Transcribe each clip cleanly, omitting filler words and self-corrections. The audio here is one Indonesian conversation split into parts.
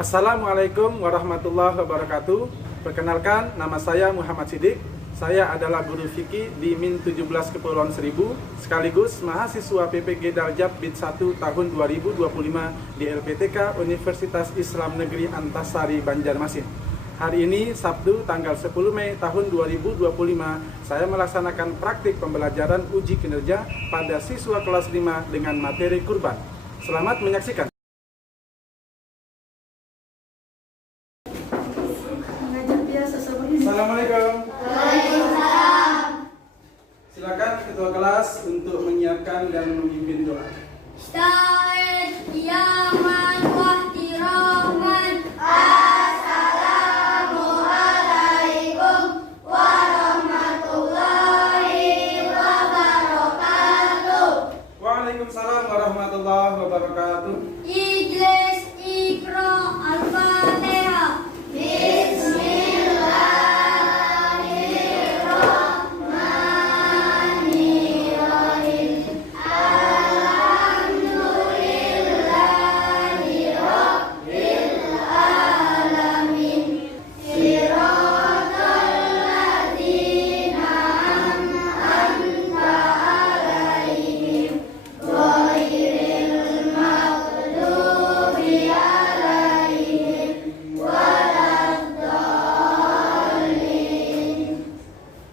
Assalamualaikum warahmatullahi wabarakatuh. Perkenalkan, nama saya Muhammad Siddiq. Saya adalah guru fikih di MIN 17 Kepulauan Seribu, sekaligus mahasiswa PPG Darjab BID 1 tahun 2025 di LPTK Universitas Islam Negeri Antasari, Banjarmasin. Hari ini, Sabtu, tanggal 10 Mei tahun 2025, saya melaksanakan praktik pembelajaran uji kinerja pada siswa kelas 5 dengan materi kurban. Selamat menyaksikan. Assalamualaikum. Waalaikumsalam. Silakan ketua kelas untuk menyiapkan dan memimpin doa. Ista'id qiyaman wahtiraman. Assalamualaikum warahmatullahi wabarakatuh. Waalaikumsalam warahmatullahi wabarakatuh. Ijlis Iqra al-Fatihah.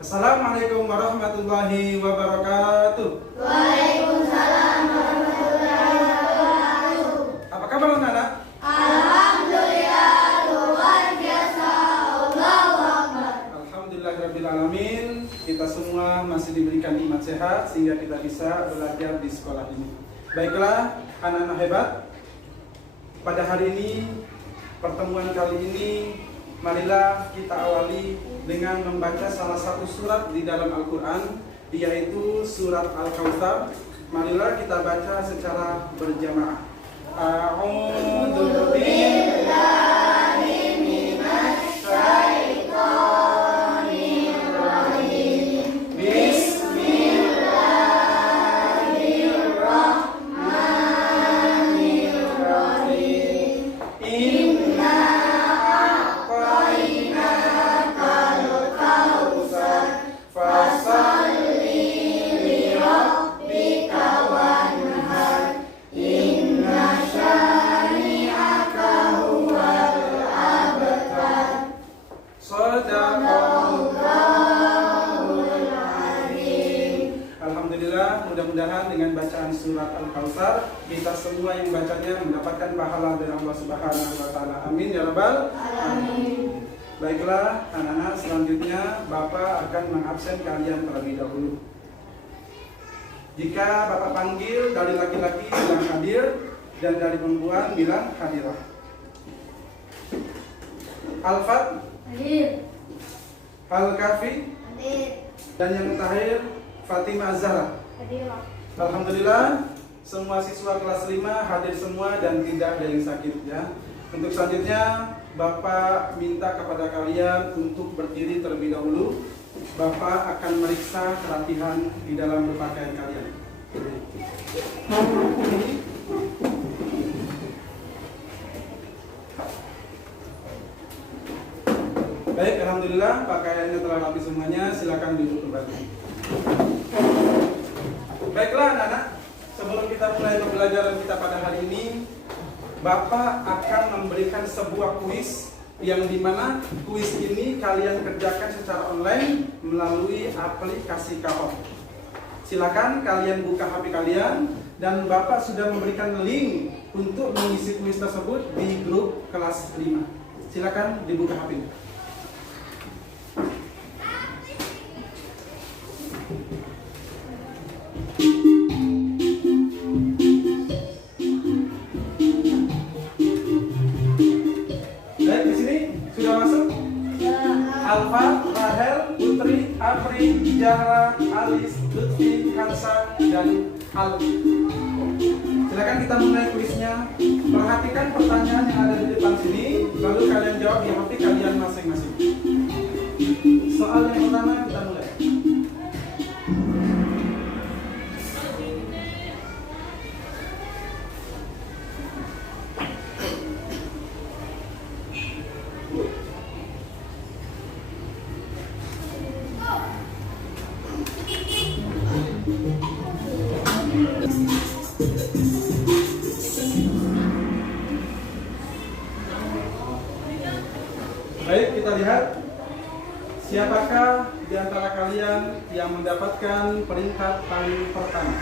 Assalamualaikum warahmatullahi wabarakatuh. Waalaikumsalam warahmatullahi wabarakatuh. Apa kabar anak-anak? Alhamdulillah, luar biasa. Allahu Akbar. Alhamdulillahirrabbilalamin. Kita semua masih diberikan nikmat sehat sehingga kita bisa belajar di sekolah ini. Baiklah, anak-anak hebat. Pada hari ini, pertemuan kali ini, marilah kita awali dengan membaca salah satu surat di dalam Al-Quran, yaitu surat Al-Kautsar. Marilah kita baca secara berjamaah. A'udzu billahi minasy syaithanir rajim. Bismillahirrahmanirrahim. Inna Alhamdulillah, mudah-mudahan dengan bacaan surat Al-Kautsar kita semua yang bacanya mendapatkan pahala dari Allah Subhanahu wa taala. Amin ya rabbal alamin. Baiklah, anak-anak, selanjutnya Bapak akan mengabsen kalian terlebih dahulu. Jika Bapak panggil dari laki-laki bilang hadir dan dari perempuan bilang hadirah. Al-Fat, Hadir. Al-Kafi, Hadir. dan yang terakhir Fatimah Zahra. Hadir. Alhamdulillah, semua siswa kelas 5 hadir semua dan tidak ada yang sakit ya. Untuk selanjutnya, Bapak minta kepada kalian untuk berdiri terlebih dahulu. Bapak akan meriksa kerapihan di dalam berpakaian kalian. Baik, alhamdulillah pakaiannya telah rapi semuanya. Silakan duduk kembali. Baiklah anak-anak, sebelum kita mulai pembelajaran kita pada hari ini, Bapak akan memberikan sebuah kuis yang dimana kuis ini kalian kerjakan secara online melalui aplikasi Kahoot. Silakan kalian buka HP kalian dan Bapak sudah memberikan link untuk mengisi kuis tersebut di grup kelas 5. Silakan dibuka HP-nya. Baik, di sini sudah masuk? Alfa, Rahel, Putri, Apri, Zahra, Alis, Lutfi, Hansa, dan Alfi. Silakan kita mulai kuisnya. Perhatikan pertanyaan yang ada di depan sini, lalu kalian jawab di HP kalian masing-masing. Soal yang pertama kita mulai. Baik, kita lihat siapakah di antara kalian yang mendapatkan peringkat paling pertama.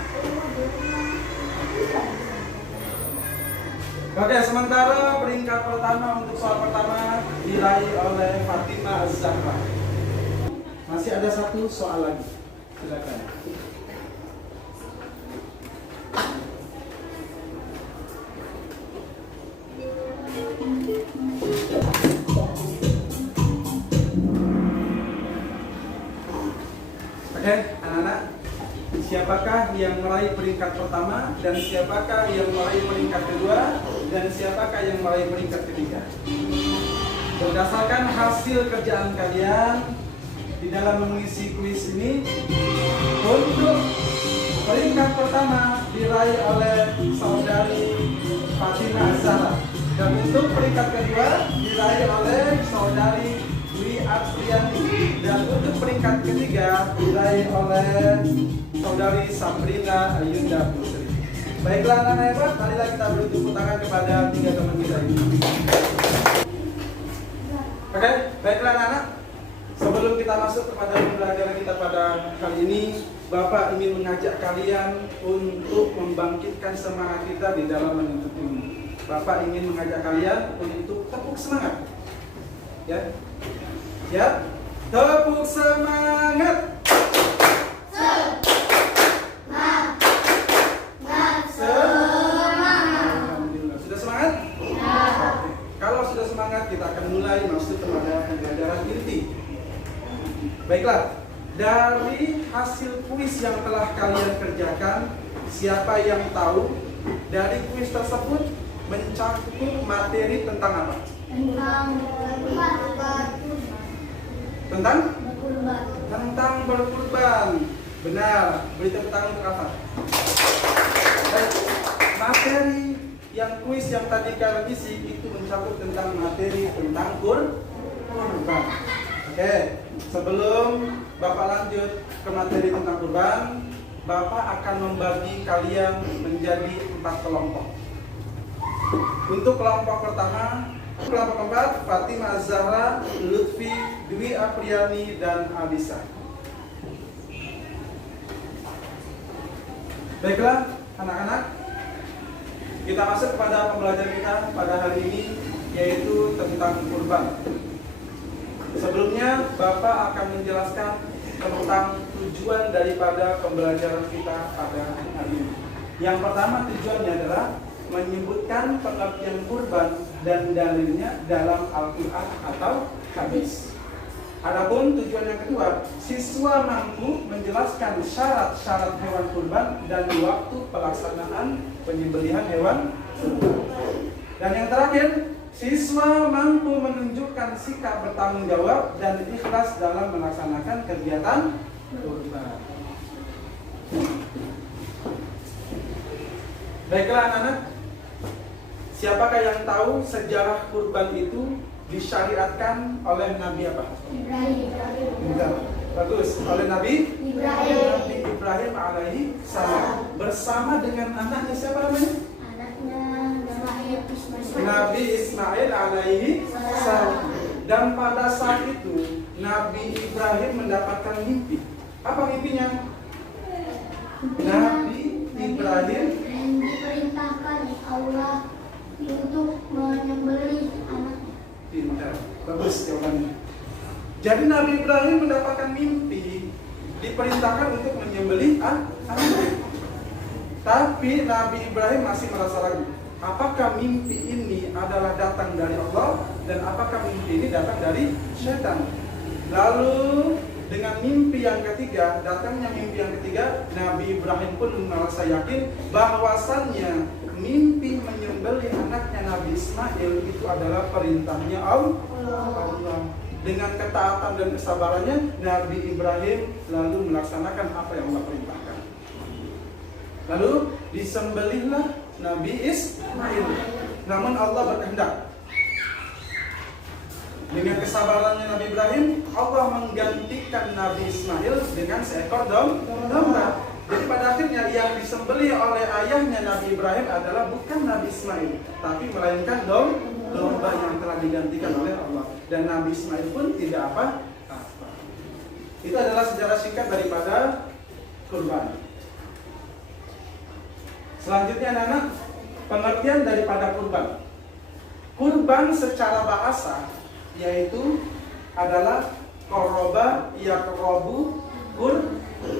Oke, sementara peringkat pertama untuk soal pertama diraih oleh Fatimah Az-Zahra. Masih ada satu soal lagi. Silakan. Oke, anak-anak, siapakah yang meraih peringkat pertama dan siapakah yang meraih peringkat kedua dan siapakah yang meraih peringkat ketiga? Berdasarkan hasil kerjaan kalian di dalam mengisi kuis ini, untuk peringkat pertama diraih oleh saudari Fatimah Az-Zahra dan untuk peringkat kedua diraih oleh saudari Dwi Apriyani dan untuk peringkat ketiga diraih oleh saudari Sabrina Ayunda Putri. Baiklah anak-anak hebat, marilah kita beri tepuk tangan kepada tiga teman kita ini. Oke, baiklah anak-anak. Sebelum kita masuk kepada pembelajaran kita pada kali ini, Bapak ingin mengajak kalian untuk membangkitkan semangat kita di dalam menuntut ilmu. Bapak ingin mengajak kalian untuk tepuk semangat. Ya. Ya. Tepuk semangat. Alhamdulillah. Sudah semangat? Ya. Kalau sudah semangat, kita akan mulai masuk kepada pembelajaran inti. Baiklah, dari hasil kuis yang telah kalian kerjakan, siapa yang tahu dari kuis tersebut mencakup materi tentang apa? Tentang berkurban. Benar. Beri tepuk tangan untuk apa? Baik. Materi yang kuis yang tadi kalian isi itu mencakup tentang materi tentang kurban. Oke, sebelum Bapak lanjut ke materi tentang kurban, Bapak akan membagi kalian menjadi 4 kelompok. Untuk kelompok pertama, kelompok 4, Fatimah Az-Zahra, Lutfi, Dwi Apriyani, dan Alisa. Baiklah, anak-anak, kita masuk kepada pembelajaran kita pada hari ini, yaitu tentang kurban. Sebelumnya, Bapak akan menjelaskan tentang tujuan daripada pembelajaran kita pada hari ini. Yang pertama, tujuannya adalah menyebutkan pengertian kurban dan dalilnya dalam Al-Quran atau hadis. Adapun tujuan yang kedua, siswa mampu menjelaskan syarat-syarat hewan kurban dan waktu pelaksanaan penyembelihan hewan kurban. Dan yang terakhir, siswa mampu menunjukkan sikap bertanggung jawab dan ikhlas dalam melaksanakan kegiatan kurban. Baiklah anak-anak, siapakah yang tahu sejarah kurban itu disyariatkan oleh Nabi apa? Ibrahim. Bagus, oleh Nabi Ibrahim alaihi salam bersama dengan anaknya siapa namanya? Nabi Ismail alaihi salam. Dan pada saat itu Nabi Ibrahim mendapatkan mimpi. Apa mimpinya? Nabi Ibrahim diperintahkan Allah untuk menyembelih anaknya. Pintar, bagus jawabannya. Jadi Nabi Ibrahim mendapatkan mimpi, diperintahkan untuk menyembelih anaknya. Tapi Nabi Ibrahim masih merasa ragu. Apakah mimpi ini adalah datang dari Allah dan apakah mimpi ini datang dari syaitan? Lalu dengan mimpi yang ketiga, datangnya mimpi yang ketiga, Nabi Ibrahim pun merasa yakin bahwasannya mimpi menyembelih anaknya Nabi Ismail itu adalah perintahnya Allah. Dengan ketaatan dan kesabarannya, Nabi Ibrahim lalu melaksanakan apa yang Allah perintahkan. Lalu disembelihlah Nabi Ismail. Namun Allah berkehendak. Dengan kesabarannya Nabi Ibrahim, Allah menggantikan Nabi Ismail dengan seekor domba. Jadi pada akhirnya yang disembelih oleh ayahnya Nabi Ibrahim adalah bukan Nabi Ismail, tapi melainkan domba. domba yang telah digantikan oleh Allah. Dan Nabi Ismail pun tidak apa. Itu adalah sejarah singkat daripada kurban. Selanjutnya anak-anak, pengertian daripada kurban. Kurban secara bahasa yaitu adalah qoroba yaqrobu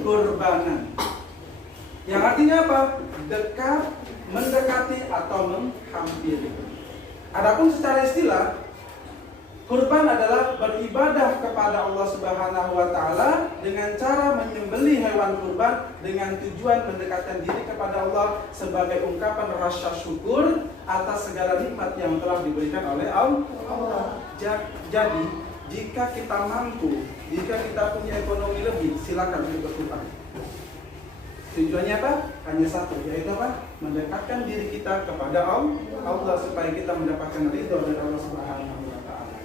kurbanan. Yang artinya apa? Dekat, mendekati atau menghampiri. Adapun secara istilah, kurban adalah beribadah kepada Allah Subhanahu wa taala dengan cara menyembelih hewan kurban dengan tujuan mendekatkan diri kepada Allah sebagai ungkapan rasa syukur atas segala nikmat yang telah diberikan oleh Allah. Jadi, jika kita mampu, jika kita punya ekonomi lebih, silakan untuk berkurban. Tujuannya apa? Hanya satu, yaitu apa? Mendekatkan diri kita kepada Allah supaya kita mendapatkan ridho dari Allah Subhanahu wa taala.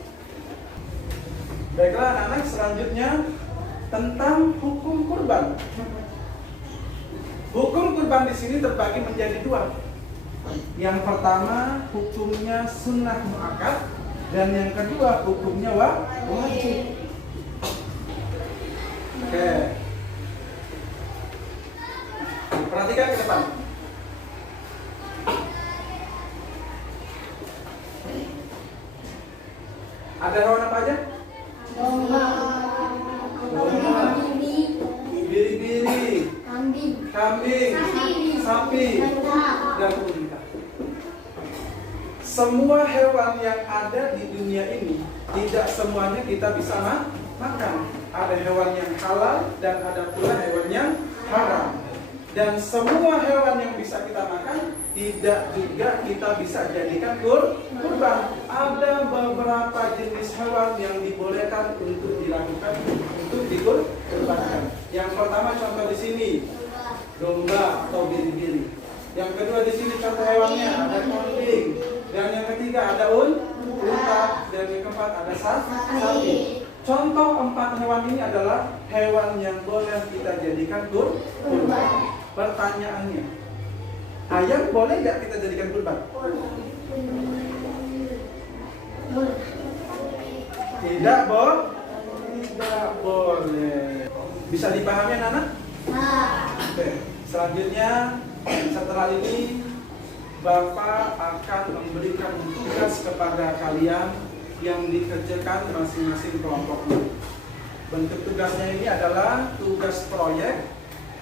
Baiklah anak-anak, selanjutnya tentang hukum kurban. Hukum kurban di sini terbagi menjadi dua. Yang pertama hukumnya sunnah muakkad dan yang kedua hukumnya wajib. Oke. Perhatikan ke depan. Ada hewan apa aja? Domba, Biri-biri, kambing, sapi, dan unta. Semua hewan yang ada di dunia ini tidak semuanya kita bisa makan. Ada hewan yang halal dan ada pula hewan yang haram. Dan semua hewan yang bisa kita makan tidak juga kita bisa jadikan kurban. Ada beberapa jenis hewan yang dibolehkan untuk dilakukan untuk dikurbankan. Yang pertama contoh di sini domba atau biri-biri. Yang kedua di sini contoh hewannya ada kambing. Dan yang ketiga ada unta. Dan yang keempat ada sapi. Contoh 4 hewan ini adalah hewan yang boleh kita jadikan kurban. Pertanyaannya, ayam boleh nggak kita jadikan kurban? Tidak boleh. Bisa dipahami anak-anak? Oke. Selanjutnya setelah ini Bapak akan memberikan tugas kepada kalian yang dikerjakan masing-masing kelompoknya. Bentuk tugasnya ini adalah tugas proyek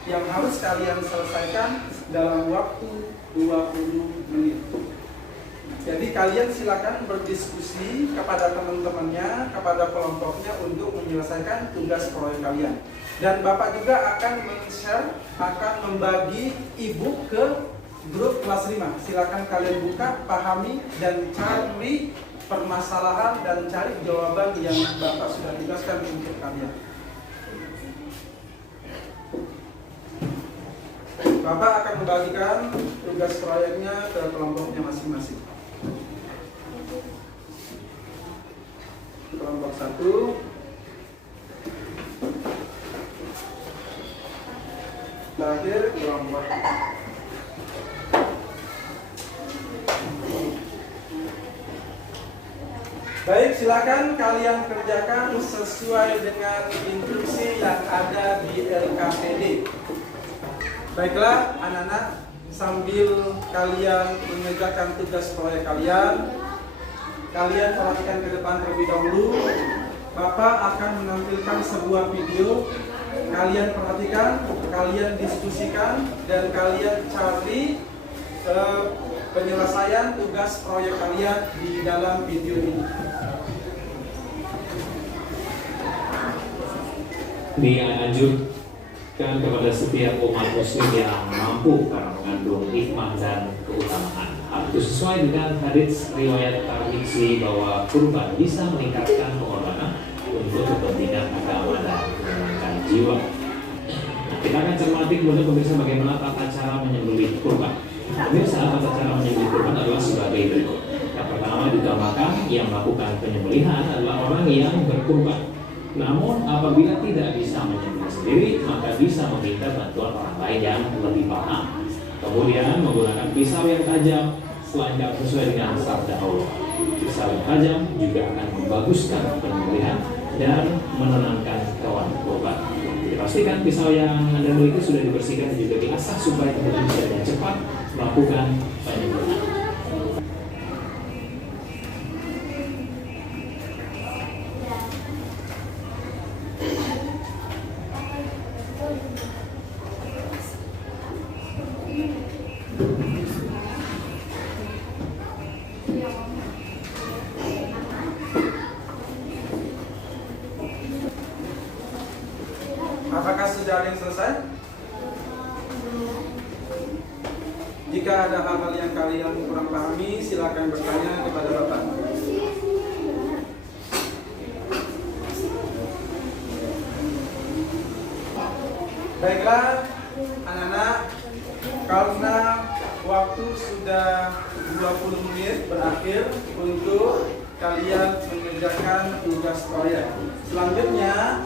yang harus kalian selesaikan dalam waktu 20 menit. Jadi kalian silakan berdiskusi kepada teman-temannya, kepada kelompoknya untuk menyelesaikan tugas proyek kalian. Dan Bapak juga akan men-share, akan membagi e-book ke grup kelas 5. Silakan kalian buka, pahami, dan cari permasalahan dan cari jawaban yang Bapak sudah tugaskan untuk kalian. Bapak akan membagikan tugas proyeknya ke kelompoknya masing-masing. Kelompok 1, terakhir kelompok. Baik, silakan kalian kerjakan sesuai dengan instruksi yang ada di LKPD. Baiklah anak-anak, sambil kalian mengerjakan tugas proyek kalian perhatikan ke depan terlebih dahulu. Bapak akan menampilkan sebuah video. Kalian perhatikan, kalian diskusikan, dan kalian cari penyelesaian tugas proyek kalian di dalam video ini. Dianjurkan kepada setiap umat muslim yang mampu karena mengandung hikmah dan keutamaan. Hal itu sesuai dengan hadits riwayat Tirmidzi bahwa kurban bisa meningkatkan pengorbanan untuk kepentingan agama dan menenangkan jiwa. Kita akan cermati kemudian pemirsa bagaimana tata cara menyembelih kurban. Pemirsa, tata cara menyembelih kurban adalah sebagai berikut. Yang pertama diutamakan yang melakukan penyembelihan adalah orang yang berkurban. Namun apabila tidak bisa menyembelih sendiri, maka bisa meminta bantuan orang lain yang lebih paham. Kemudian menggunakan pisau yang tajam, selanjutnya sesuai dengan sabda Allah. tajam juga akan membaguskan penyembelihan dan menenangkan hewan kurban. Dipastikan pisau yang Anda miliki sudah dibersihkan dan juga diasah supaya Anda bisa dengan cepat melakukan penyembelihan. Apakah sudah ada yang selesai? Jika ada hal-hal yang kalian kurang pahami, silakan bertanya kepada Bapak. Baiklah, anak-anak, karena waktu sudah 20 menit berakhir untuk kalian mengerjakan tugas proyek. Selanjutnya,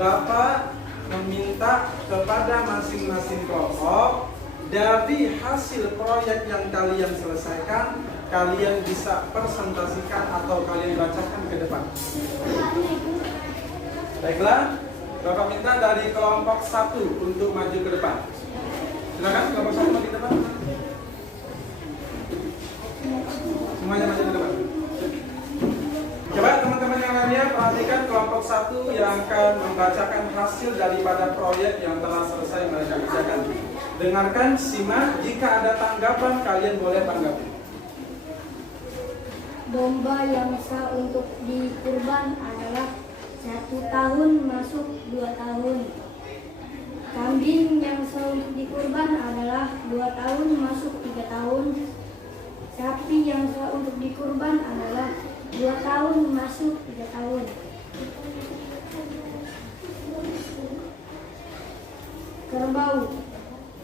Bapak meminta kepada masing-masing kelompok dari hasil proyek yang kalian selesaikan, kalian bisa presentasikan atau kalian bacakan ke depan. Baiklah, Bapak minta dari kelompok 1 untuk maju ke depan. Silakan kelompok 1 maju ke depan. Semuanya maju ke depan. Coba teman-teman yang lainnya perhatikan kelompok 1 yang akan membacakan hasil daripada proyek yang telah selesai mereka kerjakan. Dengarkan, simak, jika ada tanggapan kalian boleh tanggapi. Domba yang sah untuk dikurban adalah 1 tahun masuk 2 tahun. Kambing yang sah untuk dikurban adalah 2 tahun masuk 3 tahun. Sapi yang sah untuk dikurban adalah 2 tahun masuk 3 tahun. Kerbau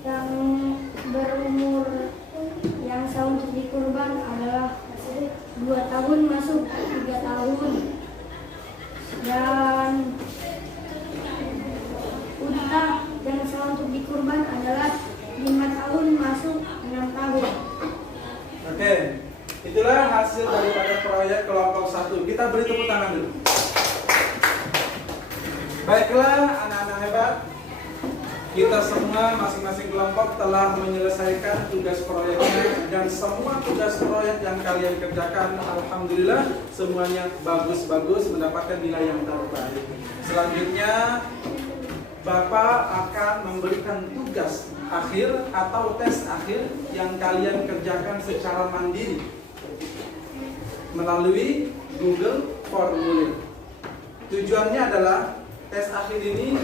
yang berumur yang sah untuk dikurban adalah 2 tahun masuk 3 tahun. Dan unta yang sah untuk dikurban adalah 5 tahun masuk 6 tahun. Oke, itulah hasil daripada proyek kelompok 1. Kita beri tepuk tangan dulu. Baiklah, anak-anak hebat. Kita semua masing-masing kelompok telah menyelesaikan tugas proyeknya, dan semua tugas proyek yang kalian kerjakan, alhamdulillah semuanya bagus-bagus, mendapatkan nilai yang terbaik. Selanjutnya Bapak akan memberikan tugas akhir atau tes akhir yang kalian kerjakan secara mandiri melalui Google Formulir. Tujuannya adalah tes akhir ini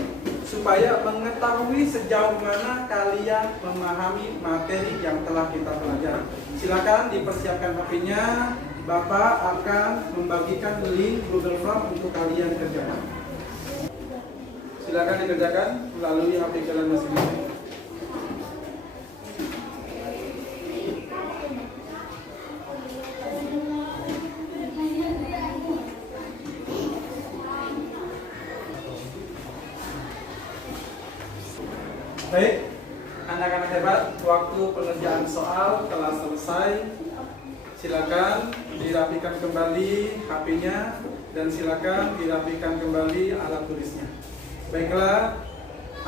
supaya mengetahui sejauh mana kalian memahami materi yang telah kita pelajari. Silakan dipersiapkan HP-nya. Bapak akan membagikan link Google Form untuk kalian kerjakan. Silakan dikerjakan melalui HP kalian masing-masing. Baik, anak-anak hebat, waktu pengerjaan soal telah selesai. Silakan dirapikan kembali HP-nya dan silakan dirapikan kembali alat tulisnya. Baiklah,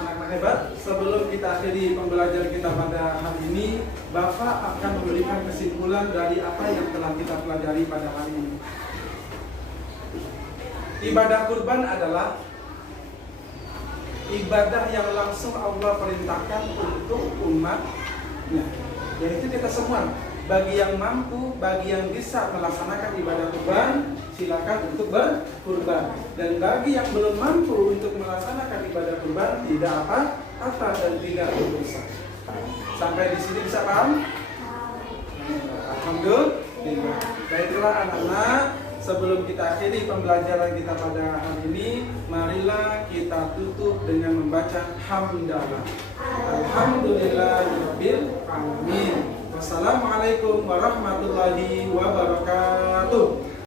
anak-anak hebat, sebelum kita akhiri pembelajaran kita pada hari ini, Bapak akan memberikan kesimpulan dari apa yang telah kita pelajari pada hari ini. Ibadah kurban adalah ibadah yang langsung Allah perintahkan untuk umatnya, yaitu kita semua. Bagi yang mampu, bagi yang bisa melaksanakan ibadah kurban, silakan untuk berkurban. Dan bagi yang belum mampu untuk melaksanakan ibadah kurban, tidak apa-apa dan tidak berdosa. Sampai di sini bisa paham? Alhamdulillah. Baiklah anak-anak, sebelum kita akhiri pembelajaran kita pada hari ini, marilah kita tutup dengan membaca hamdalah. Alhamdulillahirabbil alamin. Wassalamualaikum warahmatullahi wabarakatuh.